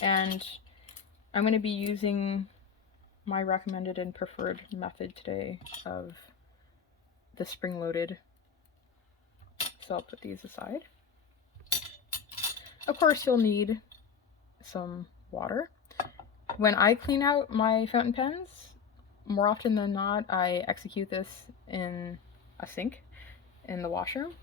and I'm going to be using my recommended and preferred method today of the spring-loaded. So I'll put these aside. Of course, you'll need some water. When I clean out my fountain pens, more often than not, I execute this in a sink in the washroom.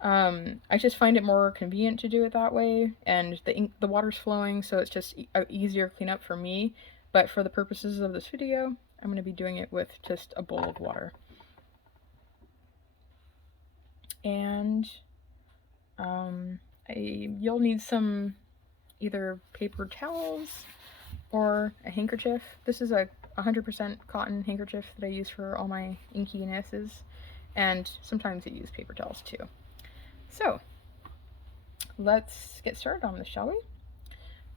I just find it more convenient to do it that way, and the water's flowing, so it's just easier cleanup for me. But for the purposes of this video, I'm going to be doing it with just a bowl of water. And you'll need some either paper towels or a handkerchief. This is a 100% cotton handkerchief that I use for all my inkiness, and sometimes I use paper towels too. So let's get started on this, shall we?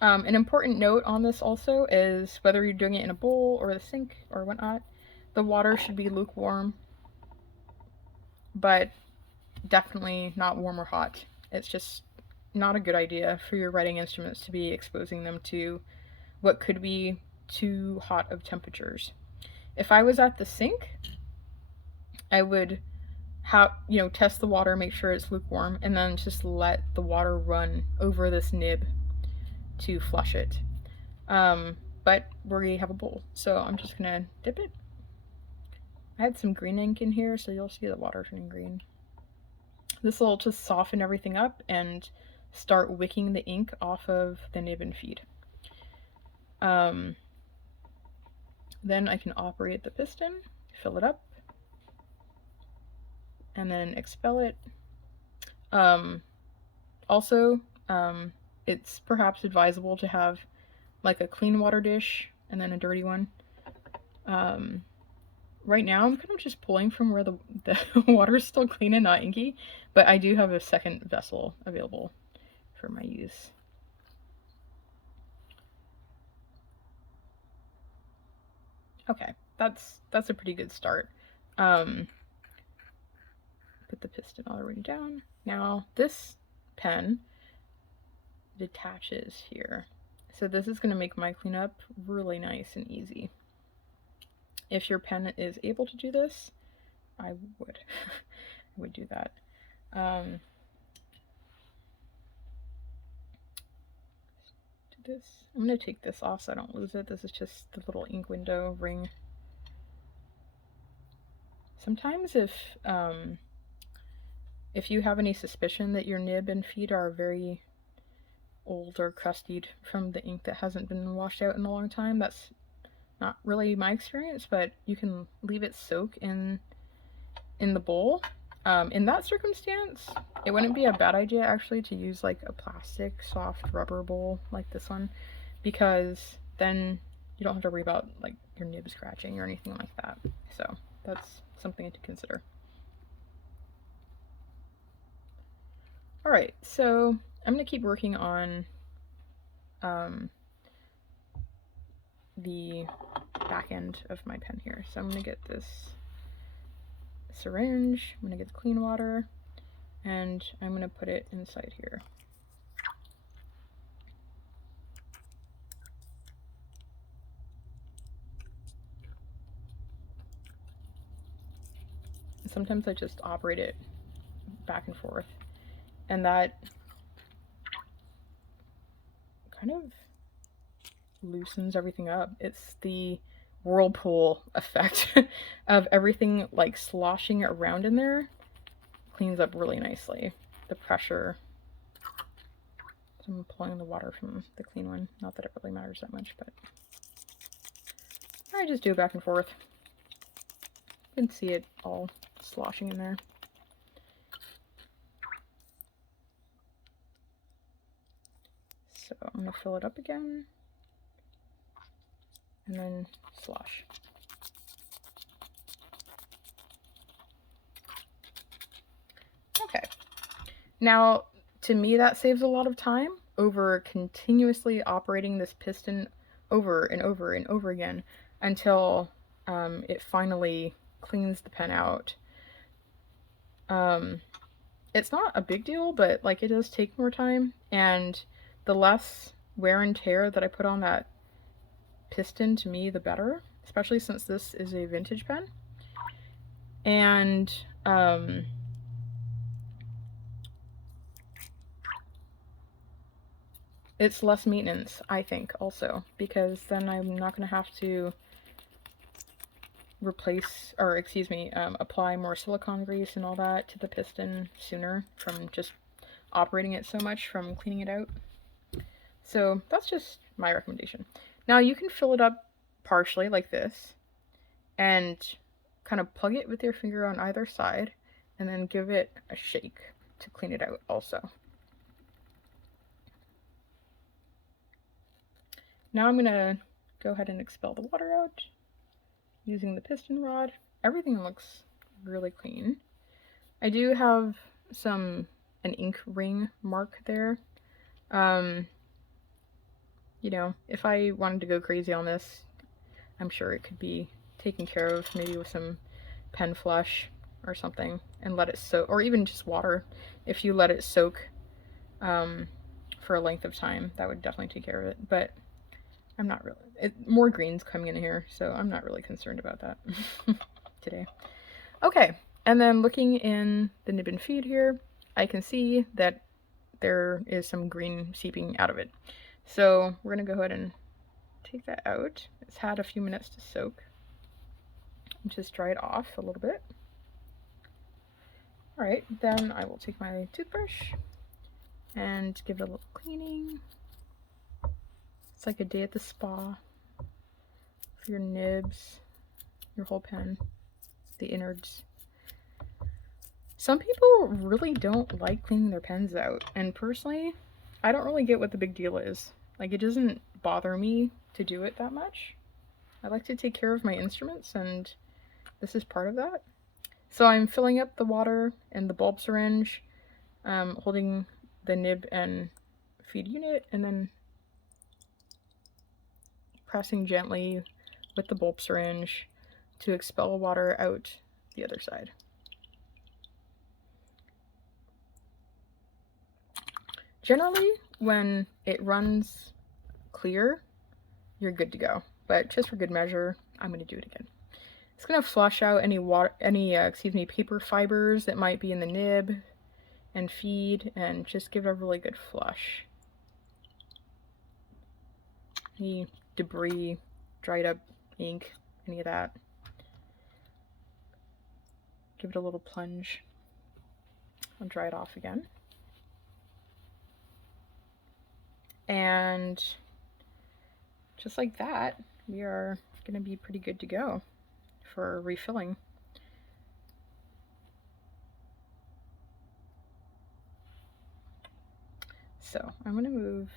An important note on this also is whether you're doing it in a bowl or the sink or whatnot, the water should be lukewarm, but definitely not warm or hot. It's just not a good idea for your writing instruments to be exposing them to what could be too hot of temperatures. If I was at the sink, I would test the water, make sure it's lukewarm, and then just let the water run over this nib to flush it. But we have a bowl, so I'm just gonna dip it. I had some green ink in here, so you'll see the water turning green. This will just soften everything up and start wicking the ink off of the nib and feed. Then I can operate the piston, fill it up, and then expel it. Also, it's perhaps advisable to have like a clean water dish and then a dirty one. Right now I'm kind of just pulling from where the water is still clean and not inky, but I do have a second vessel available for my use. Okay, that's a pretty good start. Put the piston already down. Now this pen detaches here, so this is going to make my cleanup really nice and easy. If your pen is able to do this, I would I would do that. Do this. I'm going to take this off so I don't lose it. This is just the little ink window ring. Sometimes if you have any suspicion that your nib and feed are very old or crustied from the ink that hasn't been washed out in a long time, that's not really my experience, but you can leave it soak in the bowl. In that circumstance, it wouldn't be a bad idea actually to use like a plastic soft rubber bowl like this one, because then you don't have to worry about like your nib scratching or anything like that. So that's something to consider. All right, so I'm gonna keep working on the back end of my pen here. So I'm gonna get this syringe, I'm gonna get the clean water, and I'm gonna put it inside here. Sometimes I just operate it back and forth, and that kind of loosens everything up. It's the whirlpool effect of everything like sloshing around in there. Cleans up really nicely. The pressure. So I'm pulling the water from the clean one. Not that it really matters that much, but I just do it back and forth. You can see it all sloshing in there. So I'm gonna fill it up again and then slosh. Okay. Now, to me, that saves a lot of time over continuously operating this piston over and over and over again until it finally cleans the pen out. It's not a big deal, but like it does take more time, and the less wear and tear that I put on that piston, to me, the better, especially since this is a vintage pen. And it's less maintenance, I think, also, because then I'm not going to have to replace, or excuse me, apply more silicone grease and all that to the piston sooner from just operating it so much from cleaning it out. So that's just my recommendation. Now you can fill it up partially like this and kind of plug it with your finger on either side and then give it a shake to clean it out also. Now I'm going to go ahead and expel the water out using the piston rod. Everything looks really clean. I do have an ink ring mark there. You know, if I wanted to go crazy on this, I'm sure it could be taken care of, maybe with some pen flush or something, and let it soak, or even just water. If you let it soak for a length of time, that would definitely take care of it. But I'm not really, more green's coming in here, so I'm not really concerned about that today. Okay, and then looking in the nib and feed here, I can see that there is some green seeping out of it. So we're going to go ahead and take that out. It's had a few minutes to soak. And just dry it off a little bit. Alright, then I will take my toothbrush and give it a little cleaning. It's like a day at the spa for your nibs, your whole pen, the innards. Some people really don't like cleaning their pens out, and personally, I don't really get what the big deal is. Like, it doesn't bother me to do it that much. I like to take care of my instruments, and this is part of that. So I'm filling up the water in the bulb syringe, holding the nib and feed unit, and then pressing gently with the bulb syringe to expel water out the other side. Generally, when it runs clear, you're good to go. But just for good measure, I'm going to do it again. It's going to flush out any paper fibers that might be in the nib and feed, and just give it a really good flush. Any debris, dried up ink, any of that. Give it a little plunge. I'll dry it off again. And just like that, we are going to be pretty good to go for refilling. So I'm going to move